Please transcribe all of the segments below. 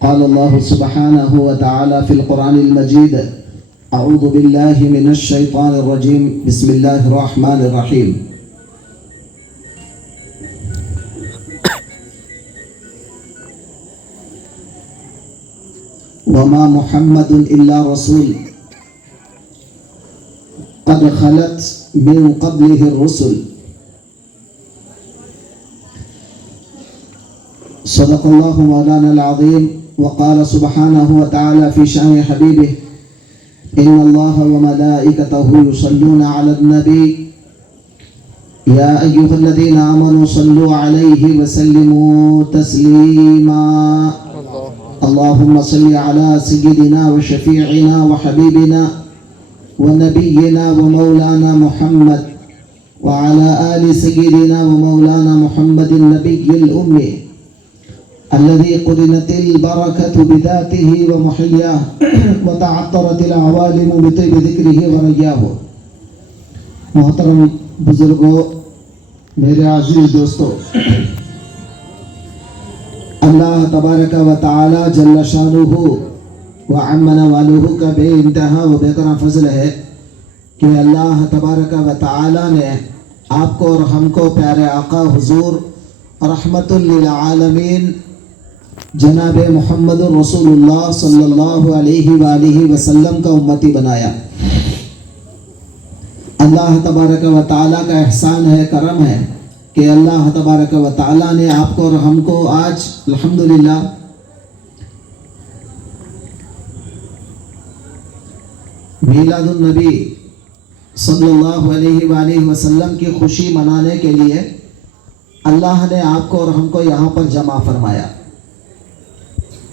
क़ाल अल्लाहु सुब्हानहु व तआला फ़िल क़ुरानिल मजीद अऊज़ु बिल्लाहि मिनश शैतानिर रजीम बिस्मिल्लाहिर रहमानिर रहीम। वमा मुहम्मदुन इल्ला रसूल क़द ख़लत मिन क़ब्लिहि रुसुल। सदक़ल्लाहु मौलाना अल-अज़ीम व क़ाल सुब्हानहु व तआला फ़ी शानि हबीबिहि इन्नल्लाहा व मलाइकतहु युसल्लूना अलन नबी या अय्युहल्लज़ीना आमनू सल्लू अलैहि व सल्लिमू तस्लीमा। अल्लाहुम्मा सल्लि अला सय्यिदिना व शफ़ीइना व हबीबिना व नबिय्यिना व मौलाना मुहम्मद व अला आलि सय्यिदिना व मौलाना मुहम्मदिन नबिय्यिल उम्मी अल्लज़ी क़ुरिनतिल बरकतु बिज़ातिही व मुहय्याह व तअत्तरतिल अवालिमु बितिब ज़िक्रिही व रय्याहु। मोहतरम बुजुर्गों, मेरे अज़ीज़ दोस्तों, अल्लाह तबारक व तआला जल्ल शानुहु व अम्मा नवालुहु का बेइंतहा व बेकरार फज़ल है कि अल्लाह तबारक व तआला ने आपको और हमको प्यारे आका हुज़ूर रहमतुल लिल आलमीन जनाब मोहम्मद रसूलुल्लाह सल्लल्लाहु अलैहि वसल्लम का उम्मती बनाया। अल्लाह तबारक व तआला का एहसान है, करम है कि अल्लाह तबारक व तआला ने आपको और हमको आज अल्हम्दुलिल्लाह मीलादुन नबी सल्लल्लाहु अलैहि वसल्लम की खुशी मनाने के लिए अल्लाह ने आपको और हमको यहाँ पर जमा फरमाया।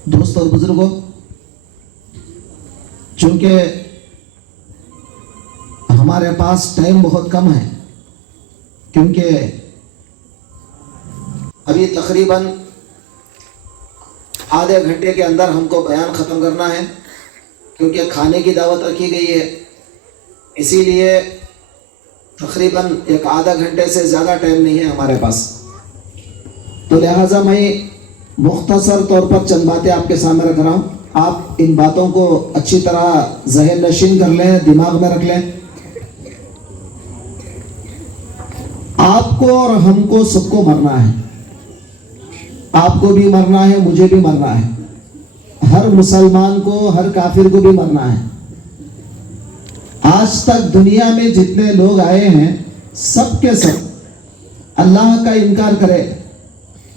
दोस्तों और बुजुर्गों, चूंकि हमारे पास टाइम बहुत कम है, क्योंकि अभी तकरीबन आधे घंटे के अंदर हमको बयान ख़त्म करना है, क्योंकि खाने की दावत रखी गई है। इसीलिए तकरीबन एक आधा घंटे से ज़्यादा टाइम नहीं है हमारे पास। तो लिहाजा मैं मुख्तसर तौर पर चंद बातें आपके सामने रख रहा हूँ। आप इन बातों को अच्छी तरह ज़हन नशीन कर लें, दिमाग में रख लें। आपको और हमको सबको मरना है। आपको भी मरना है, मुझे भी मरना है, हर मुसलमान को, हर काफिर को भी मरना है। आज तक दुनिया में जितने लोग आए हैं सब के सब अल्लाह का इनकार करे,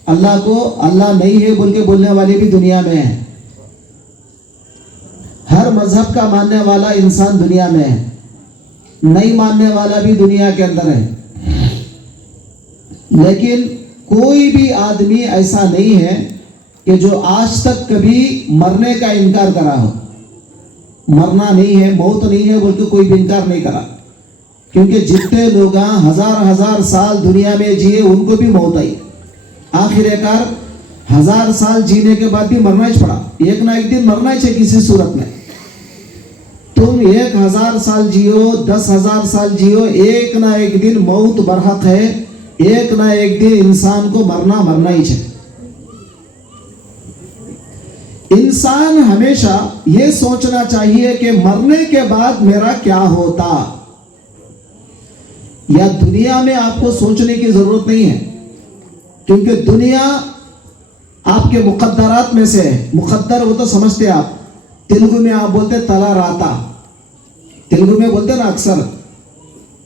अल्लाह को अल्लाह नहीं है बोल के बोलने वाले भी दुनिया में है। हर मजहब का मानने वाला इंसान दुनिया में है, नहीं मानने वाला भी दुनिया के अंदर है। लेकिन कोई भी आदमी ऐसा नहीं है कि जो आज तक कभी मरने का इनकार करा हो। मरना नहीं है, मौत नहीं है बोल के कोई भी इनकार नहीं करा, क्योंकि जितने लोग हजार हजार साल दुनिया में जिए उनको भी मौत आई। आखिरकार 1000 साल जीने के बाद भी मरना ही पड़ा। एक ना एक दिन मरना ही चाहिए किसी सूरत में। तुम 1000 साल जियो, 10,000 साल जियो, एक ना एक दिन मौत बरहक है। एक ना एक दिन इंसान को मरना ही चाहिए। इंसान हमेशा ये सोचना चाहिए कि मरने के बाद मेरा क्या होता। या दुनिया में आपको सोचने की जरूरत नहीं है, क्योंकि दुनिया आपके मुकद्दरात में से है। मुकद्दर वो तो समझते आप, तेलुगु में आप बोलते तला राता, तेलुगु में बोलते ना अक्सर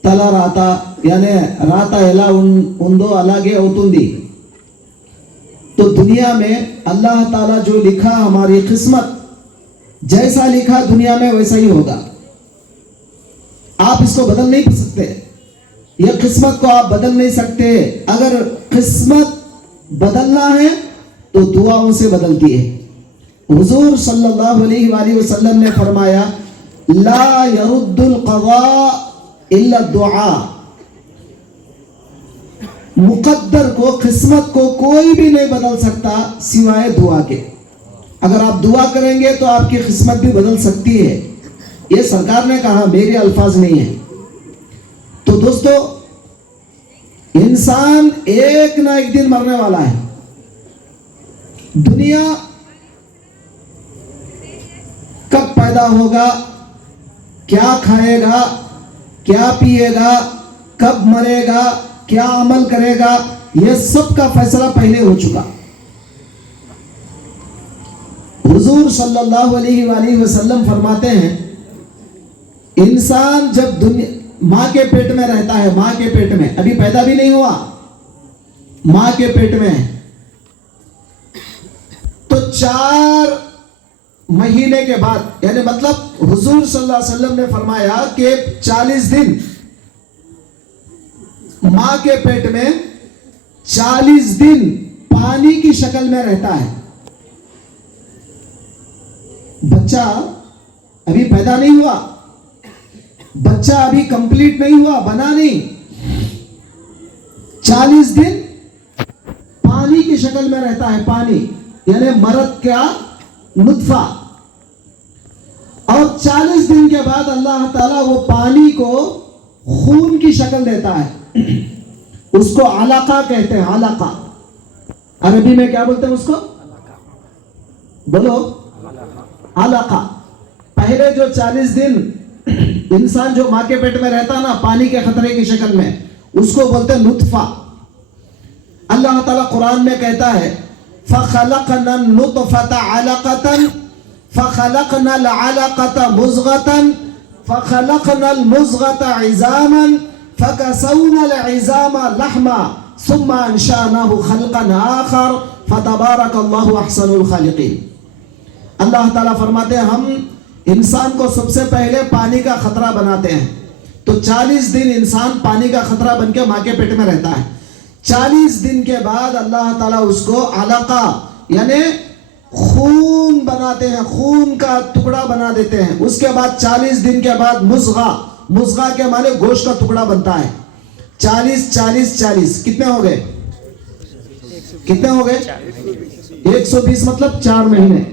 तला राता, यानी राता एला उंदो अलागे औतुंदी। तो दुनिया में अल्लाह ताला जो लिखा, हमारी किस्मत जैसा लिखा दुनिया में वैसा ही होगा। आप इसको बदल नहीं सकते, यह किस्मत को आप बदल नहीं सकते। अगर किस्मत बदलना है तो दुआओं से बदलती है। हुजूर सल्लल्लाहु अलैहि वसल्लम ने फरमाया, ला यरुद्दुल क़ज़ा इल्ला दुआ। मुकद्दर को, किस्मत को कोई भी नहीं बदल सकता सिवाय दुआ के। अगर आप दुआ करेंगे तो आपकी किस्मत भी बदल सकती है। ये सरकार ने कहा, मेरे अल्फाज नहीं है। तो दोस्तों, इंसान एक ना एक दिन मरने वाला है। दुनिया पैदा होगा, क्या खाएगा, क्या पिएगा, कब मरेगा, क्या अमल करेगा, यह सब का फैसला पहले हो चुका। हुजूर सल्लल्लाहु अलैहि वसल्लम फरमाते हैं, इंसान जब दुनिया मां के पेट में रहता है, मां के पेट में, अभी पैदा भी नहीं हुआ, मां के पेट में, तो 4 महीने के बाद, यानी मतलब हुजूर सल्लल्लाहु अलैहि वसल्लम ने फरमाया कि 40 दिन मां के पेट में 40 दिन पानी की शक्ल में रहता है। बच्चा अभी पैदा नहीं हुआ, बच्चा अभी कंप्लीट नहीं हुआ, बना नहीं, 40 दिन पानी की शक्ल में रहता है, पानी यानी मर्द का नुत्फा। और 40 दिन के बाद अल्लाह ताला वो पानी को खून की शक्ल देता है, उसको अलाका कहते हैं। अलाका अरबी में क्या बोलते हैं उसको, बोलो, अलाका। पहले जो 40 दिन इंसान जो मां के पेट में रहता ना पानी के खतरे की शक्ल में, उसको बोलते हैं नुत्फा। अल्लाह ताला कुरान में कहता है, फखलकना नुत्फता अलकतन फखलकना अलकता मुज़गतन फखलकना मुज़गता इज़ामन फकसौना इज़ामा लहमा सुम्मा अंशानाहु खल्कन आखर फतबारकल्लाहु अहसनुल खालिकीन। अल्लाह ताला फरमाते हैं, हम इंसान को सबसे पहले पानी का खतरा बनाते हैं। तो 40 दिन इंसान पानी का खतरा बन के मां के पेट में रहता है। 40 दिन के बाद अल्लाह ताला उसको अलका यानी खून बनाते हैं, खून का टुकड़ा बना देते हैं। उसके बाद 40 दिन के बाद मुज़गा, मुज़गा के माने गोश्त का टुकड़ा बनता है। 40 40 40 कितने हो गए, कितने हो गए, 120 मतलब 4 महीने।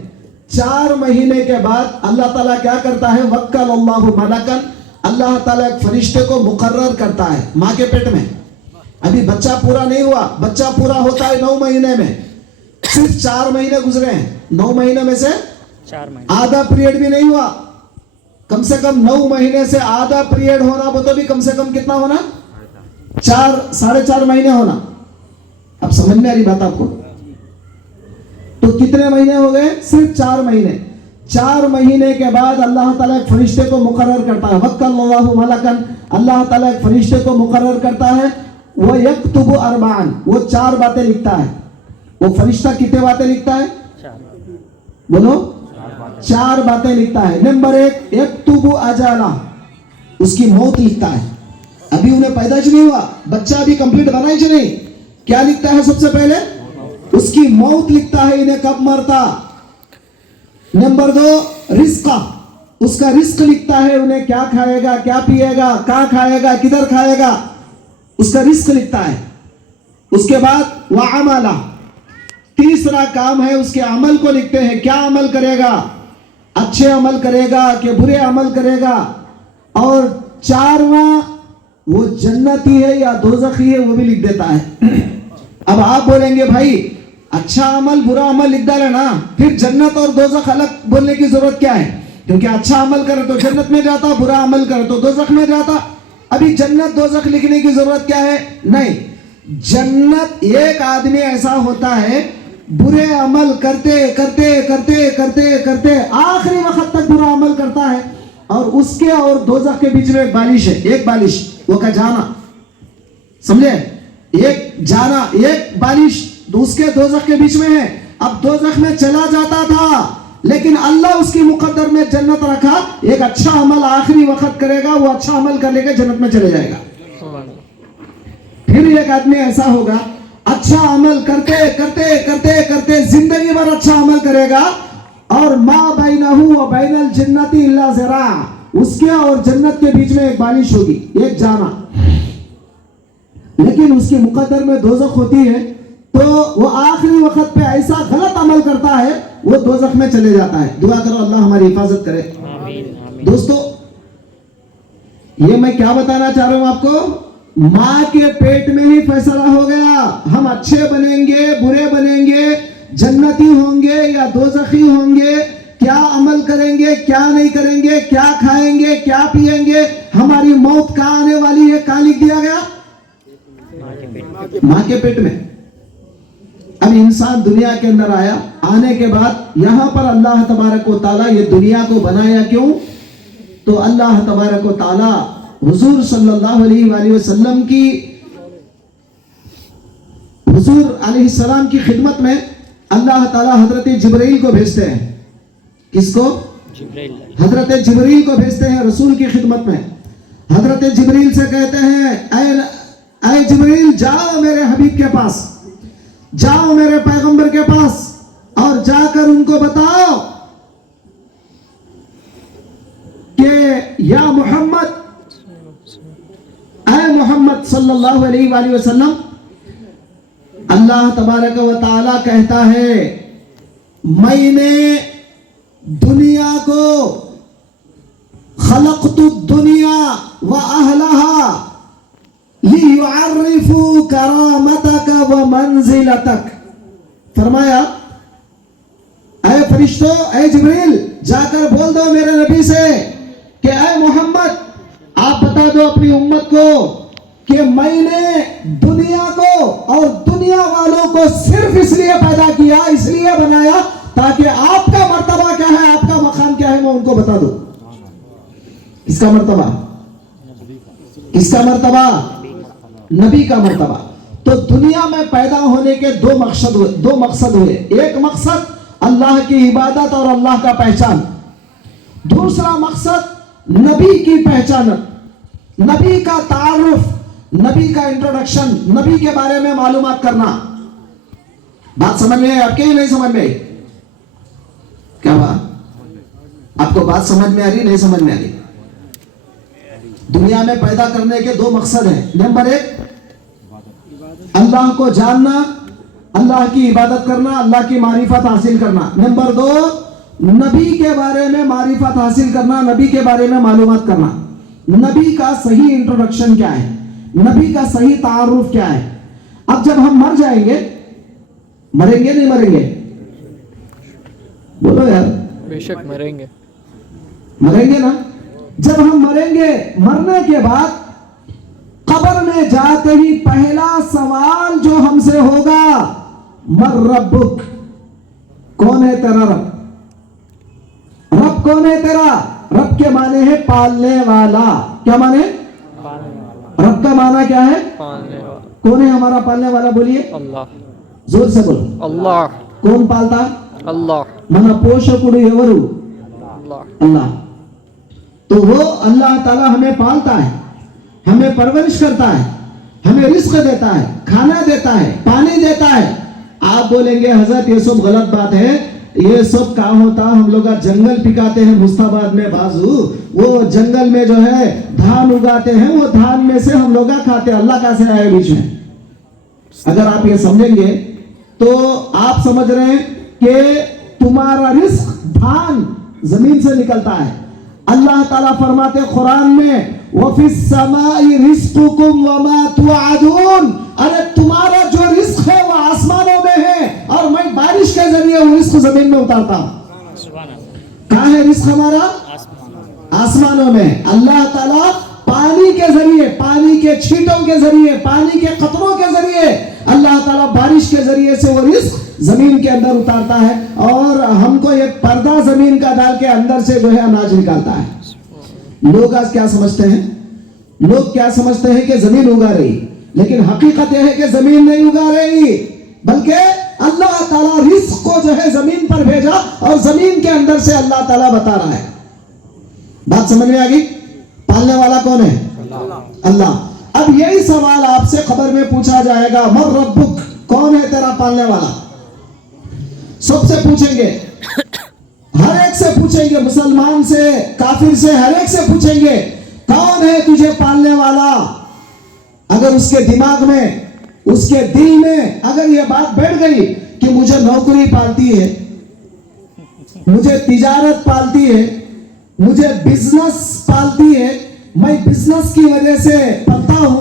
4 महीने के बाद अल्लाह ताला क्या करता है, वक्कलल्लाहु मलकन, अल्लाह ताला एक फरिश्ते को मुकर्रर करता है मां के पेट में। अभी बच्चा पूरा नहीं हुआ, बच्चा पूरा होता है 9 महीने में, सिर्फ 4 महीने गुजरे हैं। 9 महीने में से 4 महीने आधा पीरियड भी नहीं हुआ। कम से कम 9 महीने से आधा पीरियड होना, वो तो भी कम से कम कितना होना, 4 4.5 महीने होना। अब समझ में आ रही बात आपको? तो कितने महीने हो गए, सिर्फ 4 महीने। 4 महीने के बाद अल्लाह ताला एक फरिश्ते को मुकर्रर करता है, वक्कलल्लाहु मलकन, अल्लाह ताला एक फरिश्ते को मुकर्रर करता है। वो यक्तुबु अरबान, वो 4 बातें लिखता है। वो फरिश्ता कितने बातें लिखता है, 4 बोलो, 4 बातें लिखता है। नंबर 1 यक्तुबु अजाला, उसकी मौत लिखता है। अभी उन्हें पैदा ही नहीं हुआ, बच्चा अभी कंप्लीट बना ही नहीं, क्या लिखता है सबसे पहले, उसकी मौत लिखता है, इन्हें कब मरता। नंबर 2 रिस्का, उसका रिस्क लिखता है, उन्हें क्या खाएगा, क्या पिएगा, कहां खाएगा, किधर खाएगा, उसका रिस्क लिखता है। उसके बाद वह अमला, तीसरा काम है उसके अमल को लिखते हैं, क्या अमल करेगा, अच्छे अमल करेगा कि बुरे अमल करेगा। और 4वां वो जन्नती है या दोज़खी है, वो भी लिख देता है। अब आप बोलेंगे भाई अच्छा अमल बुरा अमल लिख डाले ना, फिर जन्नत और दोज़ख अलग बोलने की जरूरत क्या है, क्योंकि अच्छा अमल करे तो जन्नत में जाता, बुरा अमल करे तो दोज़ख में जाता। अभी जन्नत दोज़ख लिखने की जरूरत क्या है, नहीं। जन्नत, एक आदमी ऐसा होता है बुरे अमल करते करते करते करते करते आखिरी वक्त तक बुरा अमल करता है, और उसके और दोज़ख के बीच में एक बालिश है, एक बालिश, वो का जाना, समझे, एक जाना, एक बालिश उसके दोज़ख के बीच में है। अब दोज़ख में चला जाता था, लेकिन अल्लाह उसकी मुकद्दर में जन्नत रखा। एक अच्छा अमल आखिरी वक्त करेगा, वो अच्छा अमल कर लेकर जन्नत में चले जाएगा। फिर एक आदमी ऐसा होगा अच्छा अमल करते करते करते करते जिंदगी भर अच्छा अमल करेगा, और माँ बैनहु व बैनल जन्नति इल्ला ज़रा, उसके और जन्नत के बीच में एक बालिश होगी, एक जाना। लेकिन उसकी मुकद्दर में दोज़ख होती है, तो वो आखिरी वक्त पे ऐसा गलत अमल करता है, वो दोज़ख में चले जाता है। दुआ करो अल्लाह हमारी हिफाजत करे। आमीन। दोस्तों, ये मैं क्या बताना चाह रहा हूं आपको, मां के पेट में ही फैसला हो गया, हम अच्छे बनेंगे, बुरे बनेंगे, जन्नती होंगे या दोज़खी होंगे, क्या अमल करेंगे, क्या नहीं करेंगे, क्या खाएंगे, क्या पिएंगे, हमारी मौत कहाँ आने वाली है, कहाँ लिख दिया गया? माँ के पेट में। अब इंसान दुनिया के अंदर आया, आने के बाद यहां पर अल्लाह तबारक व तआला ये दुनिया को बनाया क्यों? तो अल्लाह तबारक व तआला हुजूर सल्लल्लाहु अलैहि वसल्लम की, हुजूर अलैहिस्सलाम की खिदमत में अल्लाह ताला हजरत जिब्रील को भेजते हैं। किसको? जिब्रील। हजरत जिब्रील को भेजते हैं रसूल की खिदमत में। हजरत जिब्रील से कहते हैं, ऐ जिब्रील, जाओ मेरे हबीब के पास, जाओ मेरे पैगंबर के पास और जाकर उनको बताओ कि या मोहम्मद, ऐ मोहम्मद सल्लल्लाहु अलैहि वसल्लम, अल्लाह तबारक व तआला कहता है, मैंने दुनिया को खलक़तु दुनिया व अहलहा लियुअर्रिफू करामतक व मंजिलतक। फरमाया, ऐ फरिश्तों, ऐ जिब्रील, जाकर बोल दो मेरे नबी से कि ऐ मोहम्मद, आप बता दो अपनी उम्मत को कि मैंने दुनिया को और दुनिया वालों को सिर्फ इसलिए पैदा किया, इसलिए बनाया ताकि आपका मर्तबा क्या है, आपका मकाम क्या है, मैं उनको बता दूं। किसका मर्तबा? किसका मर्तबा? नबी का मर्तबा। तो दुनिया में पैदा होने के दो मकसद हुए। एक मकसद अल्लाह की इबादत और अल्लाह का पहचान, दूसरा मकसद नबी की पहचान, नबी का तारुफ, नबी का इंट्रोडक्शन, नबी के बारे में मालूमात करना। बात समझ में आई आपके? नहीं समझ में आई? क्या बात? आपको बात समझ में आ रही, नहीं समझ में आ रही? दुनिया में पैदा करने के दो मकसद हैं। नंबर एक, अल्लाह को जानना, अल्लाह की इबादत करना, अल्लाह की मारिफत हासिल करना। नंबर दो, नबी के बारे में मारिफत हासिल करना, नबी के बारे में मालूमात करना। नबी का सही इंट्रोडक्शन क्या है, नबी का सही तारुफ क्या है। अब जब हम मर जाएंगे, मरेंगे नहीं मरेंगे? बोलो यार। बेशक मरेंगे। मरेंगे ना? जब हम मरेंगे, मरने के बाद कब्र में जाते ही पहला सवाल जो हमसे होगा, मर रब्बुक, कौन है तेरा रब? रब कौन है तेरा? रब के माने है पालने वाला। क्या माने? रब का माना क्या है? पालने वाला। कौन है हमारा पालने वाला? बोलिए, अल्लाह। जोर से बोलो। अल्लाह। कौन पालता? अल्लाह। मन पोषकुడు ఎవరు? अल्लाह। अल्लाह। तो वो अल्लाह ताला हमें पालता है, हमें परवरिश करता है, हमें रिस्क देता है, खाना देता है, पानी देता है। आप बोलेंगे हजरत ये सब गलत बात है, ये सब काम होता, हम लोग जंगल पिकाते हैं मुस्ताबाद में बाजू, वो जंगल में जो है धान उगाते हैं, वो धान में से हम लोग खाते हैं, अल्लाह कहां से आए बीच में? अगर आप ये समझेंगे तो आप समझ रहे हैं कि तुम्हारा रिस्क धान जमीन से निकलता है। अल्लाह ताला फरमाते कुरान में, वफिस समाई रिस्कुकुम वमा तुअदून, अरे तुम्हारा जो रिस्क है वो आसमानों में है और मैं बारिश के जरिए वो रिस्क जमीन में उतारता हूं। कहां है रिस्क हमारा? आसमानों में। अल्लाह ताला पानी के जरिए, पानी के छींटों के जरिए, पानी के कतरों के जरिए, अल्लाह ताला बारिश के जरिए से वो रिस्क जमीन के अंदर उतारता है और हमको एक पर्दा जमीन का डाल के अंदर से जो है अनाज निकालता है। लोग आज क्या समझते हैं? लोग क्या समझते हैं कि जमीन उगा रही, लेकिन हकीकत यह है कि जमीन नहीं उगा रही, बल्कि अल्लाह ताला रिस्क को जो है जमीन पर भेजा और जमीन के अंदर से अल्लाह ताला बता रहा है। बात समझ में आ गई? पालने वाला कौन है? अल्लाह। अब यही सवाल आपसे खबर में पूछा जाएगा, मर रब्बुक, कौन है तेरा पालने वाला? सबसे पूछेंगे, हर एक से पूछेंगे, मुसलमान से, काफिर से, हर एक से पूछेंगे, कौन है तुझे पालने वाला? अगर उसके दिमाग में, उसके दिल में अगर यह बात बैठ गई कि मुझे नौकरी पालती है, मुझे तिजारत पालती है, मुझे बिजनेस पालती है, मैं बिजनेस की वजह से पलता हूं,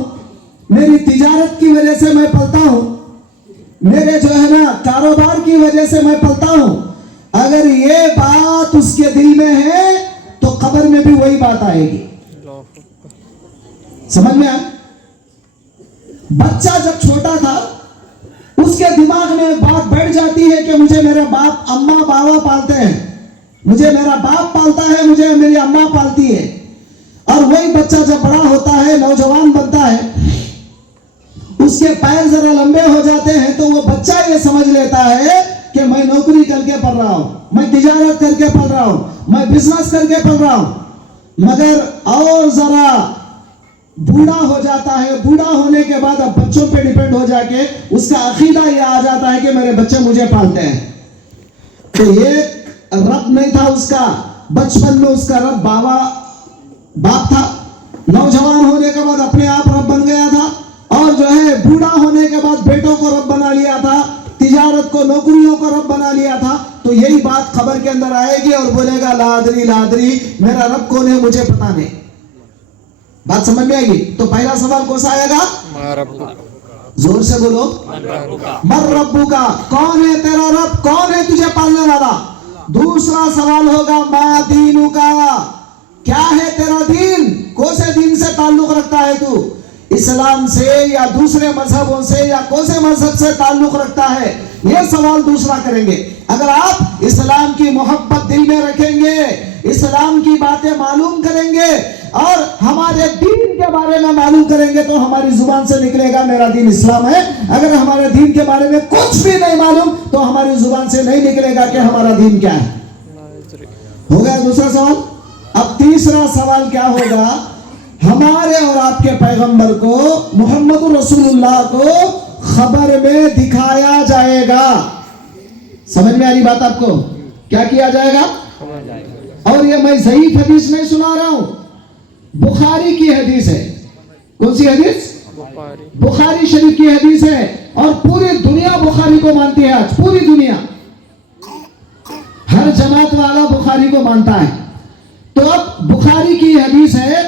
मेरी तिजारत की वजह से मैं पलता हूं, मेरे जो है ना कारोबार की वजह से मैं पलता हूं, अगर ये बात उसके दिल में है तो कब्र में भी वही बात आएगी। समझ में आया? बच्चा जब छोटा था उसके दिमाग में एक बात बैठ जाती है कि मुझे मेरे बाप अम्मा बाबा पालते हैं, मुझे मेरा बाप पालता है, मुझे मेरी अम्मा पालती है। और वही बच्चा जब बड़ा होता है, नौजवान बनता है, उसके पैर जरा लंबे हो जाते हैं तो वो बच्चा ये समझ लेता है कि मैं नौकरी करके पढ़ रहा हूं, मैं तिजारत करके पढ़ रहा हूं, मैं बिजनेस करके पढ़ रहा हूं। मगर और जरा बूढ़ा हो जाता है, बूढ़ा होने के बाद अब बच्चों पे डिपेंड हो जाके उसका अकीदा ये आ जाता है कि मेरे बच्चे मुझे पालते हैं। तो एक रब नहीं था उसका, बचपन में उसका रब बाप था, नौजवान होने के बाद अपने आप रब बन गया था, और जो है बूढ़ा होने के बाद बेटों को रब बना लिया था, तिजारत को, नौकरियों को रब बना लिया था। तो यही बात खबर के अंदर आएगी और बोलेगा लादरी लादरी, मेरा रब कौन है मुझे पता नहीं। बात समझ में आएगी? तो पहला सवाल कौन सा आएगा? जोर से बोलो, मर रब्बू का, कौन है तेरा रब, कौन है तुझे पालने वाला। दूसरा सवाल होगा मा दीनु का, क्या है तेरा दीन, कौन से दीन से ताल्लुक रखता है तू, इस्लाम से या दूसरे मजहबों से या कौन से मजहब से ताल्लुक रखता है, यह सवाल दूसरा करेंगे। अगर आप इस्लाम की मोहब्बत दिल में रखेंगे, इस्लाम की बातें मालूम करेंगे और हमारे दीन के बारे में मालूम करेंगे तो हमारी जुबान से निकलेगा मेरा दीन इस्लाम है। अगर हमारे दीन के बारे में कुछ भी नहीं मालूम तो हमारी जुबान से नहीं निकलेगा कि हमारा दीन क्या है। हो गया दूसरा सवाल। अब तीसरा सवाल क्या होगा? हमारे और आपके पैगंबर को, मोहम्मद रसूलुल्लाह को खबर में दिखाया जाएगा। समझ में आ रही बात आपको? क्या किया जाएगा? और ये मैं ज़ईफ हदीस नहीं सुना रहा हूं, बुखारी की हदीस है। कौन सी हदीस? बुखारी शरीफ की हदीस है और पूरी दुनिया बुखारी को मानती है। आज पूरी दुनिया, हर जमात वाला बुखारी को मानता है। तो अब बुखारी की हदीस है,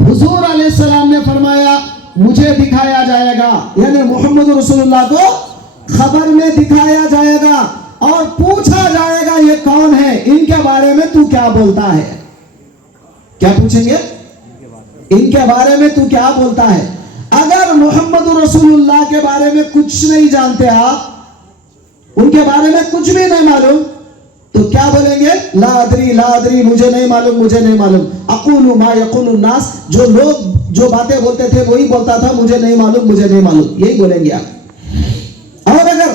हुजूर अलैहिस्सलाम ने फरमाया मुझे दिखाया जाएगा, यानी मोहम्मद रसूलुल्लाह को खबर में दिखाया जाएगा और पूछा जाएगा ये कौन है, इनके बारे में तू क्या बोलता है। क्या पूछेंगे? इनके बारे में तू क्या बोलता है। अगर मोहम्मद रसूलुल्लाह के बारे में कुछ नहीं जानते आप, उनके बारे में कुछ भी नहीं मालूम, तो क्या बोलेंगे? लादरी लादरी, मुझे नहीं मालूम, मुझे नहीं मालूम। अक़ूलु मा यक़ूलु नास, जो लोग जो बातें बोलते थे वही बोलता था, मुझे नहीं मालूम, मुझे नहीं मालूम, यही बोलेंगे आप। और अगर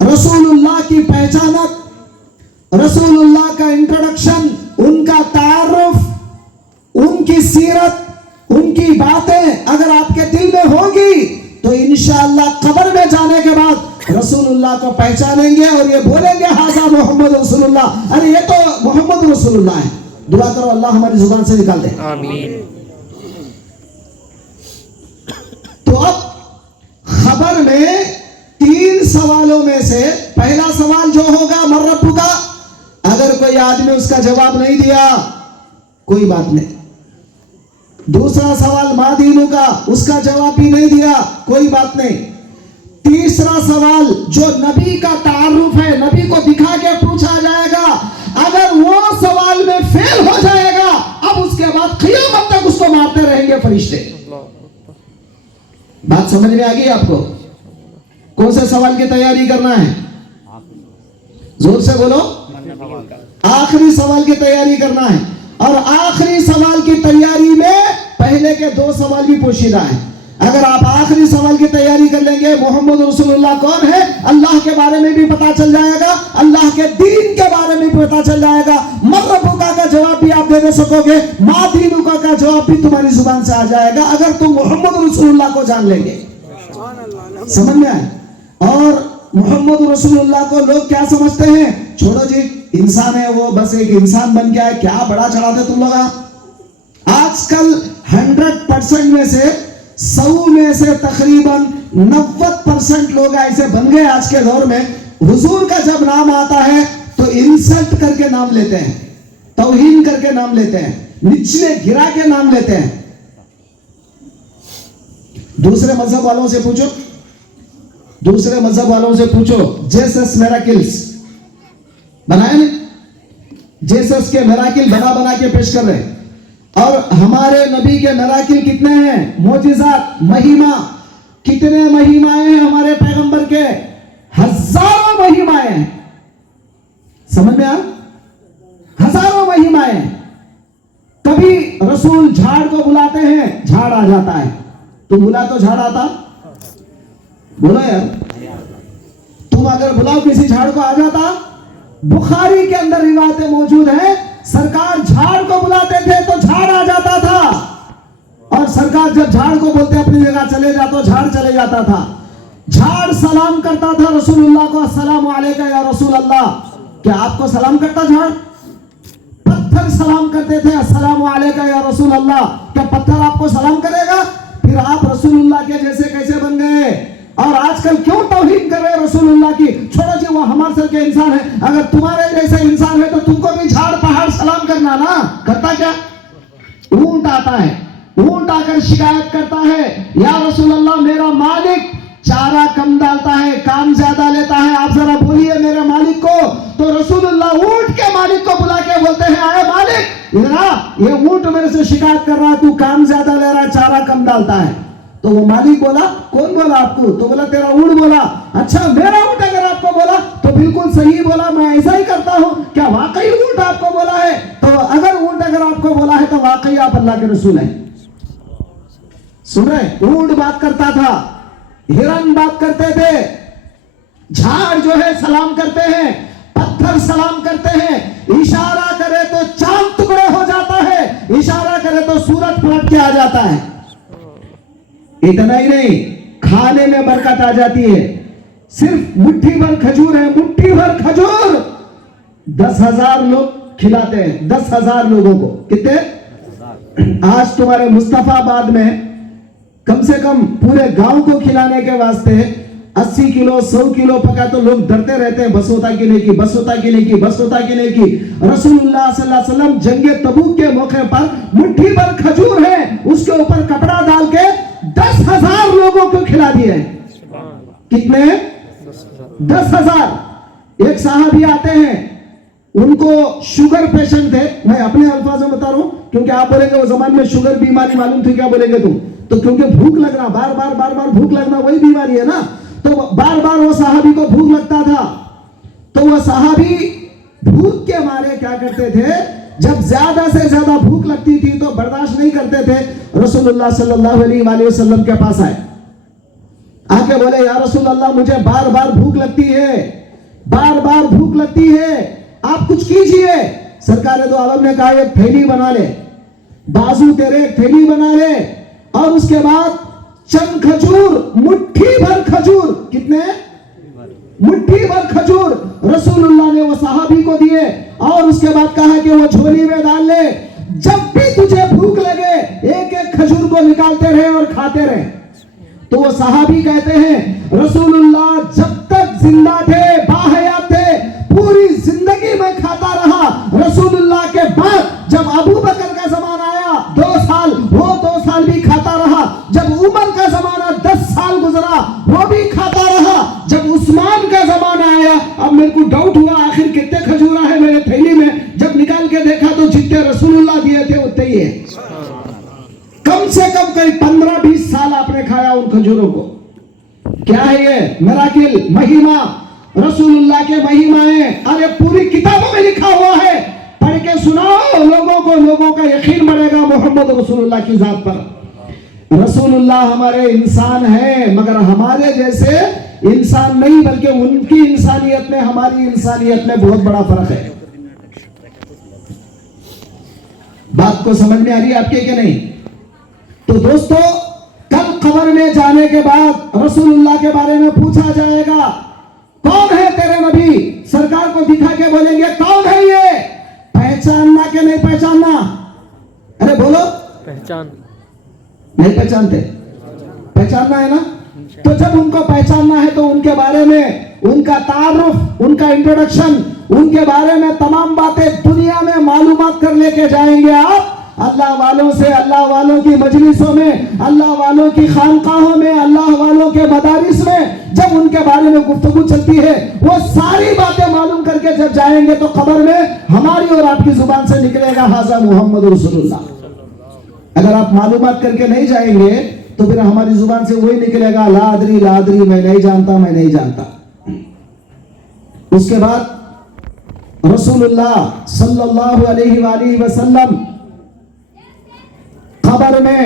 रसूलुल्लाह की पहचानक, रसूलुल्लाह का इंट्रोडक्शन, उनका तारुफ, उनकी सीरत, उनकी बातें अगर आपके दिल में होगी तो इंशाअल्लाह कब्र में जाने के बाद रसूलुल्लाह को पहचानेंगे और ये बोलेंगे हाजा मोहम्मद रसूलुल्लाह, अरे ये तो मोहम्मद रसूलुल्लाह है। दुआ करो अल्लाह हमारी जुबान से निकाल दे, आमीन। तो अब खबर में तीन सवालों में से पहला सवाल जो होगा मर रब्बु का, अगर कोई आदमी उसका जवाब नहीं दिया कोई बात नहीं। दूसरा सवाल मा दीनु का, उसका जवाब भी नहीं दिया कोई बात नहीं। तीसरा सवाल जो नबी का तारुफ है, नबी को दिखा के पूछा जाएगा, अगर वो सवाल में फेल हो जाएगा अब उसके बाद क़यामत तक उसको मारते रहेंगे फरिश्ते। बात समझ में आ गई आपको? कौन से सवाल की तैयारी करना है? जोर से बोलो, आखिरी सवाल की तैयारी करना है। और आखिरी सवाल की तैयारी में पहले के दो सवाल भी पोशीदा है। अगर आप आखिरी सवाल की तैयारी कर लेंगे, मोहम्मद रसूलुल्लाह कौन है, अल्लाह के बारे में भी पता चल जाएगा, अल्लाह के दीन के बारे में भी पता चल जाएगा, मर रब्बुका का जवाब भी आप दे सकोगे, मा दीनुका का जवाब भी तुम्हारी जुबान से आ जाएगा अगर तुम मोहम्मद रसूलुल्लाह को जान लेंगे। समझ में आए? और मोहम्मद रसूलुल्लाह को लोग क्या समझते हैं? छोड़ो जी, इंसान है वो, बस एक इंसान बन गया है, क्या बड़ा चढ़ाते तुम लोग। आजकल 100% में से 100 में से तकरीबन 90% लोग ऐसे बन गए आज के दौर में, हुजूर का जब नाम आता है तो इंसल्ट करके नाम लेते हैं, तौहीन करके नाम लेते हैं, निचले गिरा के नाम लेते हैं। दूसरे मजहब वालों से पूछो, दूसरे मजहब वालों से पूछो, जीसस मिरेकल्स, बनाया नहीं? जीसस के मिराकिल बना बना के पेश कर रहे हैं। और हमारे नबी के मिराकिल कितने हैं, मोजिजात, महिमा, कितने महिमाएं हैं हमारे पैगंबर के, हजारों महिमाएं हैं। समझ में आ? हजारों महिमाएं। कभी रसूल झाड़ को बुलाते हैं, झाड़ आ जाता है। तुम बुला तो झाड़ आता? बोलो यार, तुम अगर बुलाओ किसी झाड़ को आ जाता? बुखारी के अंदर रिवायतें मौजूद है, सरकार झाड़ को बुलाते थे तो झाड़ आ जाता था, और सरकार जब झाड़ को बोलते अपनी जगह चले जा तो झाड़ चले जाता था। झाड़ सलाम करता था रसूलुल्लाह को, अस्सलामु अलैका या रसूल अल्लाह। क्या आपको सलाम करता झाड़? पत्थर सलाम करते थे, अस्सलामु अलैका या रसूल अल्लाह। क्या पत्थर आपको सलाम करेगा? फिर आप रसूलुल्लाह के जैसे कैसे बन गए? और आजकल क्यों तौहीन कर रहे हैं रसूलुल्लाह की? छोड़ो जी, वो हमारे सर के इंसान है। अगर तुम्हारे जैसे इंसान है तो तुमको भी झाड़ पहाड़ सलाम करना ना। करता क्या? ऊंट आता है, ऊंट आकर शिकायत करता है, या रसूलुल्लाह मेरा मालिक चारा कम डालता है, काम ज्यादा लेता है, आप जरा बोलिए मेरे मालिक को। तो रसूलुल्लाह ऊंट के मालिक को बुला के बोलते हैं, आए मालिक इधर आ, ये ऊंट मेरे से शिकायत कर रहा है, तू काम ज्यादा ले रहा है, चारा कम डालता है। तो वो मालिक बोला, कौन बोला आपको? तो बोला तेरा ऊंट बोला। अच्छा, मेरा ऊंट अगर आपको बोला तो बिल्कुल सही बोला, मैं ऐसा ही करता हूं। क्या वाकई ऊंट आपको बोला है? तो अगर ऊंट अगर आपको बोला है तो वाकई आप अल्लाह के रसूल हैं। सुन रहे? ऊंट बात करता था, हिरन बात करते थे, झाड़ जो है सलाम करते हैं, पत्थर सलाम करते हैं, इशारा करे तो चांद टुकड़े हो जाता है, इशारा करे तो सूरज पलट के आ जाता है। इतना ही नहीं, खाने में बरकत आ जाती है। सिर्फ मुट्ठी भर खजूर है, मुट्ठी भर खजूर 10,000 लोग खिलाते हैं, 10,000 लोगों को। कितने? आज तुम्हारे मुस्तफाबाद में कम से कम पूरे गांव को खिलाने के वास्ते 80 किलो 100 किलो पका तो लोग डरते रहते हैं, बस होता कि नहीं की, बस होता कि नहीं की, बस होता कि नहीं की। रसूलुल्लाह सल्लल्लाहु अलैहि वसल्लम जंगे तबूक के मौके पर मुट्ठी भर खजूर है, उसके ऊपर कपड़ा डाल के 10,000 लोगों को खिला दिए। कितने? 10,000। एक साहबी आते हैं, उनको शुगर पेशेंट थे, मैं अपने अल्फाज में बता रहा हूं क्योंकि आप बोलेंगे वो जमाने में शुगर बीमारी मालूम थी, क्या बोलेंगे तुम? तो क्योंकि भूख लगना, बार बार भूख लगना वही बीमारी है ना। तो बार बार वो साहबी को भूख लगता था, तो वो साहबी भूख के मारे क्या करते थे, जब ज्यादा से ज्यादा भूख लगती थी तो बर्दाश्त नहीं करते थे, रसूलुल्लाह सल्लल्लाहु अलैहि वसल्लम के पास आए, आके बोले, या रसूल अल्लाह मुझे बार बार भूख लगती है, बार बार भूख लगती है, आप कुछ कीजिए। सरकार दो आलम ने कहा एक थैली बना ले, बाजू तेरे एक थैली बना ले, और उसके बाद चंद खजूर, मुट्ठी भर खजूर, कितने? मुट्ठी भर खजूर रसूलुल्लाह ने वो सहाबी को दिए, और उसके बाद कहा कि वो झोली में डाल ले, जब भी तुझे भूख लगे एक एक खजूर को निकालते रहे और खाते रहे। तो वो सहाबी कहते हैं रसूलुल्लाह जब तक जिंदा थे, बाहयात थे, पूरी जिंदगी में खाता रहा। रसूलुल्लाह के बाद जब अबू बकर का जमाना आया 2 साल, वो 2 साल भी खाता रहा। जब उमर का जमाना 10 साल गुजरा, वो भी खाता रहा। जब उस्मान का जमाना आया, अब मेरे को डाउट हुआ आखिर कितने खजूरा है मेरे थैली में, जब निकाल के देखा तो जितने रसूलुल्लाह दिए थे उतने ही है। कम से कम कई 15-20 साल आपने खाया उन खजूरों को। क्या है ये? मिराकिल, महिमा, रसूलुल्लाह के महिमाएं, अरे पूरी किताबों में लिखा हुआ है, पढ़ के सुनाओ लोगों को, लोगों का यकीन बढ़ेगा मोहम्मद रसूलुल्लाह की जात पर। रसूलुल्लाह हमारे इंसान है, मगर हमारे जैसे इंसान नहीं, बल्कि उनकी इंसानियत में हमारी इंसानियत में बहुत बड़ा फर्क है। बात को समझ में आ रही है आपके कि नहीं? तो दोस्तों, कल कब्र में जाने के बाद रसूलुल्लाह के बारे में पूछा जाएगा, कौन है तेरे नबी? सरकार को दिखा के बोलेंगे कौन है ये? पहचानना के नहीं पहचानना? अरे बोलो, पहचान। नहीं पहचानते? पहचानना है ना? तो जब उनको पहचानना है तो उनके बारे में, उनका तारुफ, उनका इंट्रोडक्शन, उनके बारे में तमाम बातें दुनिया में मालूमात कर लेके जाएंगे आप। अल्लाह वालों से, अल्लाह वालों की मजलिसों में, अल्लाह वालों की खानकाहों में, अल्लाह वालों के मदारिस में जब उनके बारे में गुफ्तगू चलती है, वो सारी बातें मालूम करके में जब जाएंगे तो कब्र में हमारी और आपकी जुबान से निकलेगा हाजा मोहम्मद रसूलुल्लाह। अगर आप मालूमात करके नहीं जाएंगे तो फिर हमारी जुबान से वही निकलेगा लादरी लादरी, मैं नहीं जानता, मैं नहीं जानता। उसके बाद रसूलुल्लाह सल्लल्लाहु अलैहि वसल्लम खबर में,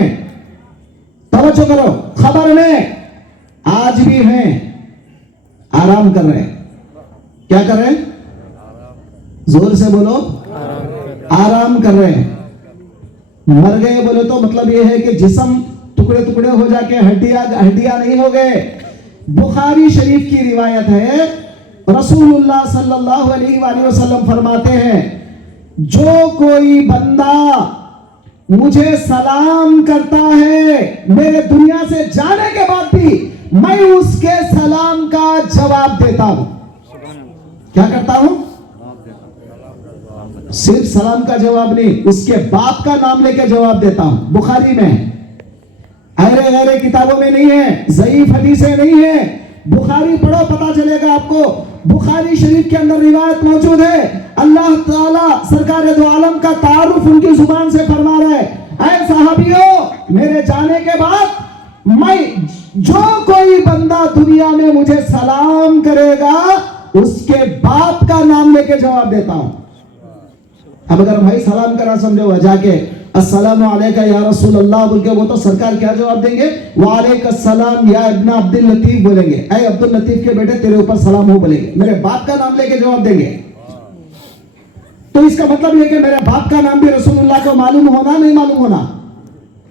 तवज्जो करो, खबर में आज भी हैं, आराम कर रहे हैं। क्या कर रहे हैं? जोर से बोलो, आराम कर रहे हैं। मर गए बोले तो मतलब यह है कि जिस्म टुकड़े टुकड़े हो जाके हड्डियां नहीं हो गए। बुखारी शरीफ की रिवायत है, रसूलुल्लाह सल्लल्लाहु अलैहि वसल्लम फरमाते हैं, जो कोई बंदा मुझे सलाम करता है मेरे दुनिया से जाने के बाद भी मैं उसके सलाम का जवाब देता हूं। क्या करता हूं? सिर्फ सलाम का जवाब नहीं, उसके बाप का नाम लेकर जवाब देता हूं। बुखारी में, अरे गैरे किताबों में नहीं है, ज़ईफ हदीसें नहीं है। बुखारी पढ़ो, पता चलेगा आपको। बुखारी शरीफ के अंदर रिवायत मौजूद है। अल्लाह ताला सरकार दो आलम का तारुफ उनकी जुबान से फरमा रहा है, ऐ सहाबियों, मेरे जाने के बाद मैं, जो कोई बंदा दुनिया में मुझे सलाम करेगा उसके बाप का नाम लेके जवाब देता हूं। अब अगर भाई सलाम करा समझो जाके अस्सलामु अलैका या रसूल अल्लाह बोल के, वो तो सरकार क्या जवाब देंगे? वालेकुम अस्सलाम या इब्न अब्दुल लतीफ बोलेंगे, ऐ अब्दुल लतीफ के बेटे तेरे ऊपर सलाम हो बोलेंगे, मेरे बाप का नाम लेके जवाब देंगे। तो इसका मतलब यह कि मेरे बाप का नाम भी रसूलुल्लाह को मालूम होना, नहीं मालूम होना?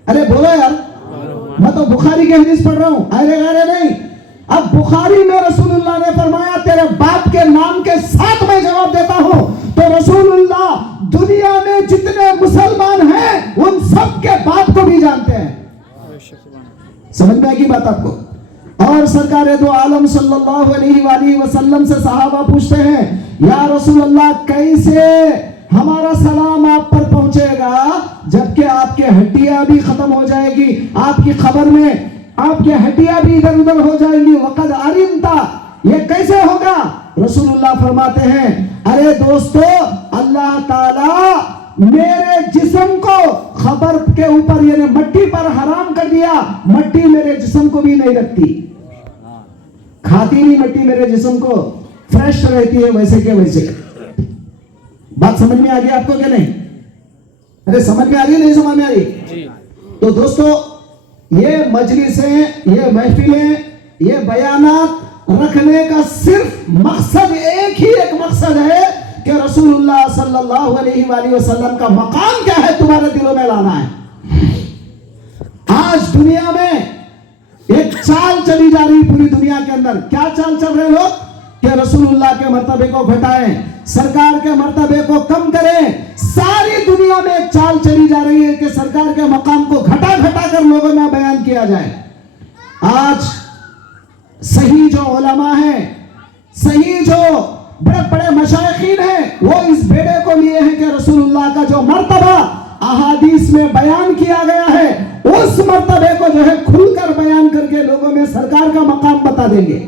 अरे बोलो यार, मैं तो बुखारी के हदीस पढ़ रहा हूं, अरे नहीं। अब बुखारी में रसूलुल्लाह ने फरमाया तेरे बाप के नाम के साथ मैं जवाब देता हूं, तो रसूलुल्लाह दुनिया में जितने मुसलमान हैं उन सब के बाप को भी जानते हैं। समझ में आएगी बात आपको? और सरकार दो आलम सल्लल्लाहु अलैहि वसल्लम से सहाबा पूछते हैं, या रसूलल्लाह कैसे हमारा सलाम आप पर पहुंचेगा जबकि आपके हड्डियां भी खत्म हो जाएगी, आपकी खबर में आपके हड्डियां भी इधर उधर हो जाएंगी, वक़द अरिमता, ये कैसे होगा? रसूलुल्लाह फरमाते हैं, अरे दोस्तों, अल्लाह ताला मेरे जिस्म को खबर के ऊपर यानी मट्टी पर हराम कर दिया, मट्टी मेरे जिस्म को भी नहीं रखती, खाती नहीं मट्टी मेरे जिस्म को, फ्रेश रहती है वैसे के वैसे। बात समझ में आ गई आपको क्या नहीं? अरे समझ में आ रही, नहीं समझ में आ रही? तो दोस्तों, ये मजलिसें, ये महफिलें, ये बयानात रखने का सिर्फ मकसद एक मकसद है कि रसूलुल्लाह सल्लल्लाहु अलैहि वसल्लम का मकाम क्या है तुम्हारे दिलों में लाना है। आज दुनिया में एक चाल चली जा रही, पूरी दुनिया के अंदर क्या चाल चल रहे लोग कि रसूलुल्लाह के मर्तबे को घटाएं, सरकार के मर्तबे को कम करें। सारी दुनिया में एक चाल चली जा रही है कि सरकार के मकाम को घटा कर लोगों में बयान किया जाए। आज सही जो उलमा है, सही जो बड़े बड़े मशाइखीन हैं, वो इस बेड़े को लिए हैं कि रसूलुल्लाह का जो मर्तबा अहादीस में बयान किया गया है, उस मर्तबे को जो है खुलकर बयान करके लोगों में सरकार का मकाम बता देंगे।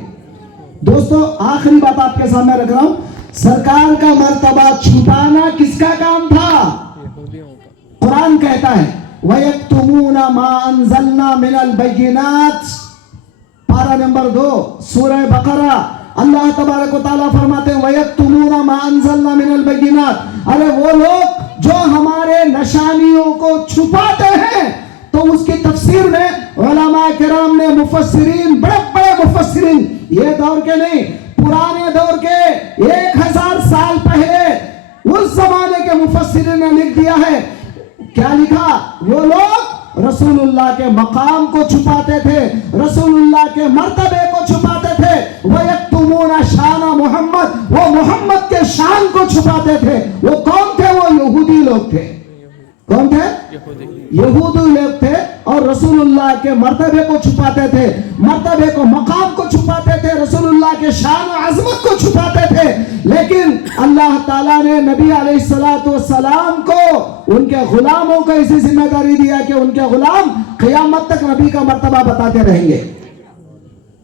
दोस्तों, आखिरी बात आपके सामने रख रहा हूं, सरकार का मर्तबा छुपाना किसका काम था? कुरान कहता है, वयक्तुमूना मा अंज़लना मिनल बय्यिनात, पारा नंबर 2 सूरह बकरा, अल्लाह तबारक व तआला फरमाते हैं, वयक्तुमूना मा अंज़लना मिनल बय्यिनात, अरे वो लोग जो हमारे निशानियों को छुपाते हैं। तो उसकी तफसीर में उलमा किराम ने, मुफस्सिरीन, बड़े बड़े मुफस्सिरीन, ये दौर के नहीं, पुराने दौर के 1000 साल पहले उस जमाने के मुफस्सिरीन ने लिख दिया है। क्या लिखा? वो लोग रसूलुल्लाह के मकाम को छुपाते थे, रसूलुल्लाह के मर्तबे को छुपाते थे। वयक्तुमूना शाना मोहम्मद, वो मोहम्मद के शान को छुपाते थे। वो कौन थे? वो यहूदी लोग थे। कौन थे? यहूदी लोग थे, और रसूलुल्लाह के मर्तबे को छुपाते थे, मर्तबे को, मकाम को छुपाते थे, रसूलुल्लाह के शान और अजमत को छुपाते थे। लेकिन अल्लाह ताला ने नबी अलैहिस्सलातु वस्सलाम को, उनके गुलामों को ऐसी जिम्मेदारी दिया कि उनके गुलाम क़यामत तक नबी का मर्तबा बताते रहेंगे।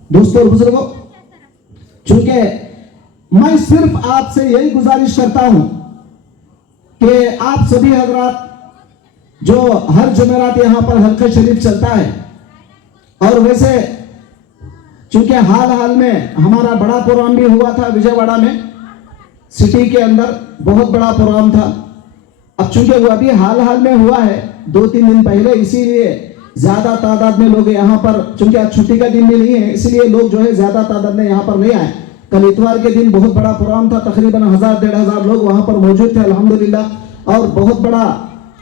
दोस्तों और बुजुर्गों, चूंकि मैं सिर्फ आपसे यही गुजारिश करता हूं कि आप सभी हजरात जो हर जुमेरात यहां पर हल्का शरीफ चलता है, और वैसे चूंकि हाल में हमारा बड़ा प्रोग्राम भी हुआ था विजयवाड़ा में, सिटी के अंदर बहुत बड़ा प्रोग्राम था। अब चूंकि वो अभी हाल में हुआ है 2-3 दिन पहले, इसीलिए ज्यादा तादाद में लोग यहाँ पर, चूंकि आज छुट्टी का दिन भी नहीं है, इसलिए लोग जो है ज्यादा तादाद में यहाँ पर नहीं आए। कल इतवार के दिन बहुत बड़ा प्रोग्राम था, तकरीबन 1000-1500 लोग वहां पर मौजूद थे अल्हम्दुलिल्लाह। और बहुत बड़ा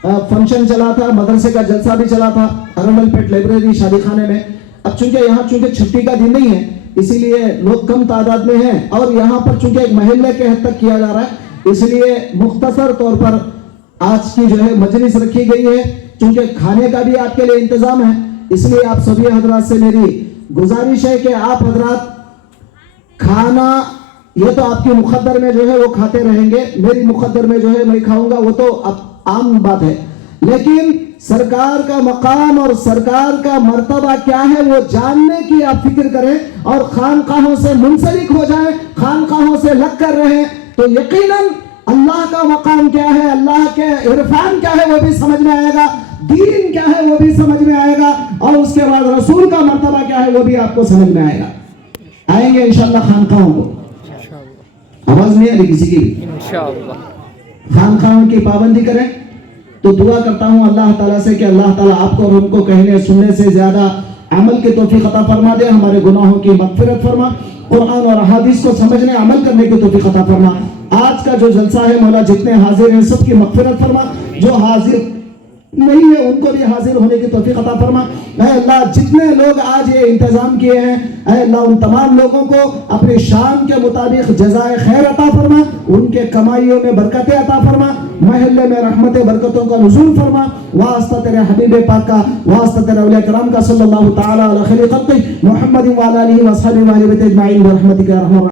फंक्शन चला था, मदरसे का जलसा भी चला था अरंडलपेट लाइब्रेरी शादी खाने में। अब चूंकि यहाँ चूंकि छुट्टी का दिन नहीं है, इसीलिए लोग कम तादाद में हैं, और यहाँ पर चूंकि एक महल्ले के हद तक किया जा रहा है, इसलिए मुख्तसर तौर पर आज की जो है मजलिस रखी गई है। चूंकि खाने का भी आपके लिए इंतजाम है, इसलिए आप सभी हजरात से मेरी गुजारिश है कि आप हजरात खाना, ये तो आपके मुकद्दर में जो है वो खाते रहेंगे, मेरी मुकद्दर में जो है मैं खाऊंगा, वो तो अब आम बात है। लेकिन सरकार का मकाम और सरकार का मर्तबा क्या है वो जानने की आप फिक्र करें, और खानकाहों से मुंसलिक हो जाएं, खानकाहों से लग कर रहें, तो यकीनन अल्लाह का मकाम क्या है, अल्लाह के इरफान क्या है वो भी समझ में आएगा, दीन क्या है वो भी समझ में आएगा, और उसके बाद रसूल का मर्तबा क्या है वो भी आपको समझ में आएगा। आएंगे इंशाअल्लाह खानकाहों को। आवाज नहीं आ रही किसी की? इंशाअल्लाह खानकाहों की पाबंदी करें। तो दुआ करता हूं अल्लाह ताला से कि अल्लाह ताला आपको और हमको कहने सुनने से ज्यादा अमल की तौफीक अता फरमा दे, हमारे गुनाहों की मगफिरत फरमा, कुरान और हदीस को समझने अमल करने की तौफीक अता फरमा। आज का जो जलसा है मौला जितने हाजिर हैं सबकी मगफिरत फरमा, जो हाजिर नहीं है उनको भी हाजिर होने की तौफीक अता फरमा। ऐ अल्लाह जितने लोग आज ये इंतजाम किए हैं, ऐ अल्लाह उन तमाम लोगों को अपनी शान के मुताबिक जज़ाए खैर अता फरमा, उनके कमाइयों में बरकतें अता फरमा, महल्ले में रहमत बरकतों का नुज़ूल फरमा। वास्ता तेरे हबीब पाक का, वास्ता तेरे औलिया किराम का, सल्लल्लाहु ताला अला खैरि खल्क़ि मुहम्मद व अला आलिहि व अस्हाबिहि व अहलिhi अजमईन बिरहमतिका या रहमान।